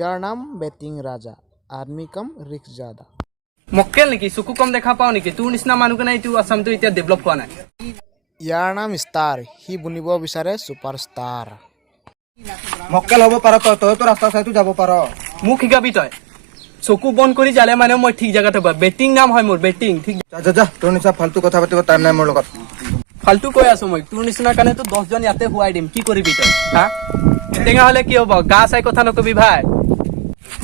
ইয়াৰ নাম বেটিং ৰাজা আদমি কম ৰিস্ক জাদা মক্কেল নেকি চকু কম দেখা পাও নেকি তোৰ নিচিনা মানুহ কেনে এইটো আসামটো এতিয়া ডেভেলপ হোৱা নাই ইয়াৰ নাম ষ্টাৰ সি বনিব বিচাৰে ছুপাৰষ্টাৰ মক্কেল হ'ব পাৰ তইতো ৰাস্তা চাইতো যাব পাৰ মোক শিকাবি তই চকু বন্ধ কৰি যালে মানে মই ঠিক জাগাত হ'ব বেটিং নাম হয় মোৰ বেটিং ঠিক যা তোৰ নিচিনা ফাল্টু কথা পাতিব টাইম নাই মোৰ লগত ফাল্টু কৈ আছো মই তোৰ নিচিনা কাৰণেতো 10 জন ইয়াতে হুৱাই দিম কি কৰিবি তই হা টেঙা হলে কি হ'ব গা চাই কথা নকবি ভাই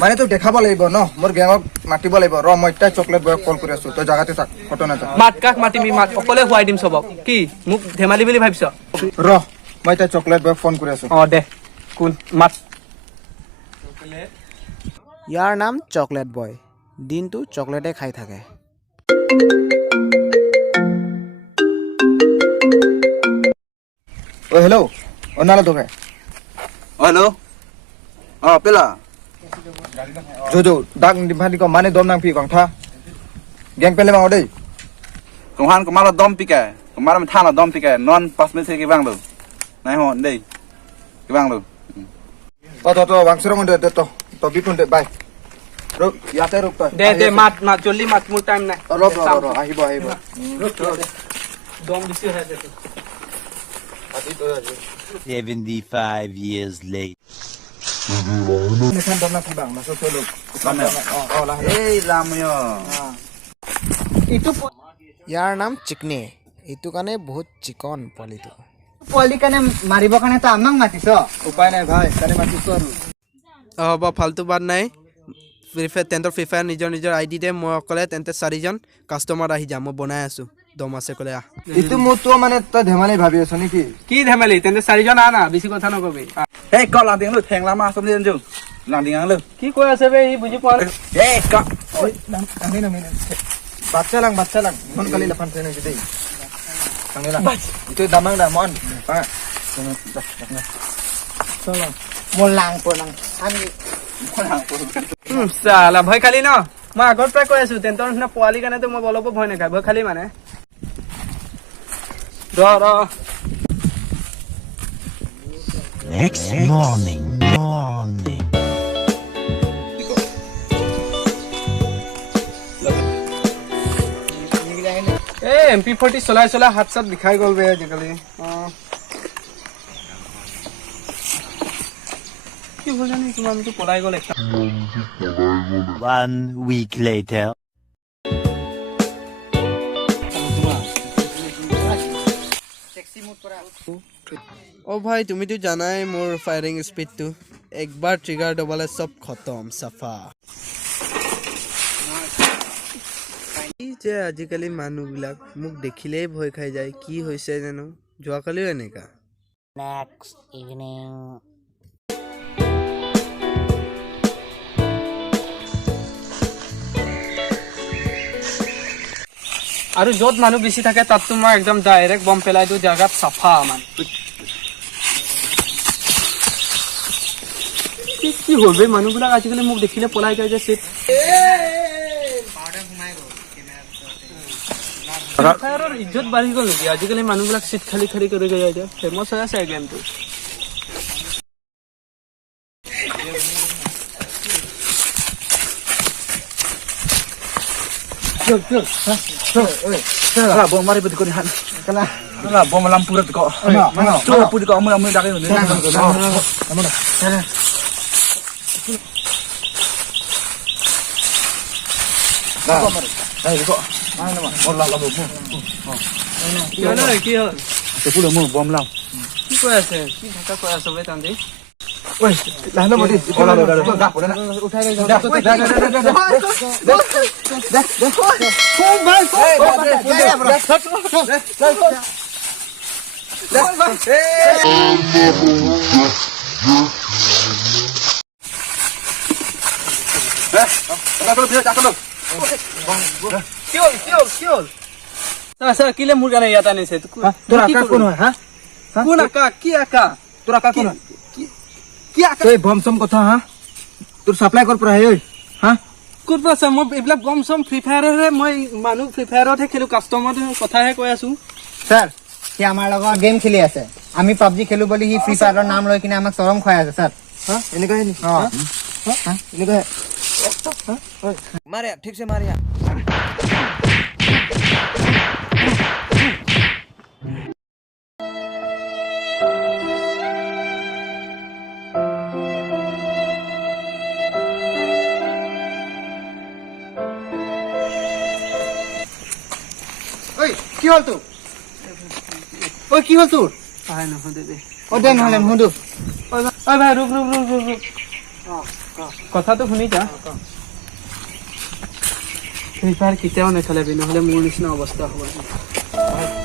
মানে তোক দেখাব লাগিব ন মোৰ গেঙক মাতিব লাগিব ৰ মই এতিয়া চকলেট বয়ক কল কৰি আছো তই জাগাতে থাক ফটো নাযা মাত কাক মাতিমি মাত অকলে হুৱাই দিম সবক কি মোক ধেমালি বুলি ভাবিছ ৰ মই এতিয়া চকলেট বয়ক ফোন কৰি আছো দে কোন মাত ইয়াৰ নাম চকলেট বয় দিনটো চকলেটে খাই থাকে ও হেল্ল' অনালা তোকে Hello. Oh, pila. Jojo dak di ko mane dom nang pi kong tha geng pele mau dei Kuhan kemana dom pika. Kemarin thang lah dom pika. Non pas mesti ke bang lu. Nai hon dei. Ke bang lu. to wangsro ngon de to bi kun de bai ruk yate ruk to দে মাত জলদি মাত মোৰ time নাই ro আহিব দম দিছি হৈ আছে আজি তো আজি 75 years late. nekan dom nang pi bang masuk to luk lah Eh, lamnya. ইয়াৰ নাম চিকনে এইটো কাৰণে বহুত চিকন পোৱালিটো পোৱালি কাৰণে মাৰিব কাৰণে তো আমাক মাতিছ উপায় নাই ভাই কানে মাতিছো আৰু হ'ব ফালতু বাদ নাই ফ্ৰী ফায়াৰ নিজৰ আইডি দে মই অকলে তেন্তে 4 জন কাষ্টমাৰ আহি যাম মই বনাই আছো দম আছে কলে ইটো মো তো মানে তই ধেমালি ভাবি আছ নেকি কি ধেমালি তেন্তে 4 জন আনা বেছি কথা নকবি Eh, kau lang ting lu theng lama asam dia jeng. Lang ting lu. কি কৈ আছে বে ই বুজি পোৱা নাই Eh, kau. amin baca lang mon kali lapan tene gede angela itu damang dah mon pak মোৰ লাং পনাং আমি চালা ভয় খালি ন মই আগৰ পৰা কৈ আছো তেন্তৰ নিচিনা পোৱালি কাৰণেতো মই অলপো ভয় নাখায় ভয় খালি মানে ৰ Next morning. MP40 চলাই হাত চাত বিষাই গ'ল বে আজিকালি কি হ'ল জানি কিমানটো পলাই গ'ল একটা 1 week later. ও ভাই তুমিতো জানাই মোৰ ফায়াৰিং স্পিডটো একবাৰ ট্ৰিগাৰ দবালে সব খতম সাফা যে আজিকালি মানুহবিলাক মোক দেখিলেই ভয় খাই যায় কি হৈছে জানো যোৱাকালিও এনেকা নেক্সট ইভিনিং আৰু য'ত মানুহ বেছি থাকে তাত তো মই একদম ডাইৰেক্ট বম পেলাই দিওঁ জাগাত সাফা মানে কি হবে মানুহবিলাক আজিকালি মোক দেখিলে পলাই যায় যে চিট ফায়াৰৰ ইজ্জত বাঢ়ি গ'ল নেকি আজিকালি মানুহবিলাক চিট খালি কৰি যায় যে ফেমাছ হৈ আছে গেমটো Kala bom mari betul ni han. Kala bom lampu rat kau. Coba lampu di kau amun dak ni. Hey, kau. Mana nama? Bola lampu. কি হ'ল Sepuluh mu bom lam. কি কৈ আছে কি ভাষা কৈ আছে বে তান্দি woi lah no mati bola lo dah bola na uthai le কি হ'ল sir kile mur gana yata ni se তোর আকা কোন হয় হ্যাঁ কোন আকা কি আকা তোর আকা কোন কি আকা এই বমসম কথা হ্যাঁ তোর সাপ্লাই কর পরা এই হ্যাঁ কোন পাছে মই এইবিলাক গম সম ফ্ৰী ফায়াৰৰে মই মানুহ ফ্ৰী ফায়াৰতহে খেলো কাষ্টমাৰ কথাহে কৈ আছো স্যাৰ সি আমাৰ লগত গেম খেলি আছে আমি পাবজি খেলো বুলি সি ফ্ৰী ফায়াৰৰ নাম লৈ কিনে আমাক চৰম খুৱাই আছে স্যাৰ হ্যাঁ এনেকা হে নি मारे ठीक से मारे ঐ কি হ'ল তোৰ ঐ কি হ'ল তোৰ পাই নহ'লে দে অ দে নহ'লে নুসুধো ঐ ভাই ৰুক কথাটো শুনি যা ফ্ৰী ফায়াৰ কেতিয়াও নেখেলাবি নহ'লে মোৰ নিচিনা অৱস্থা হ'ব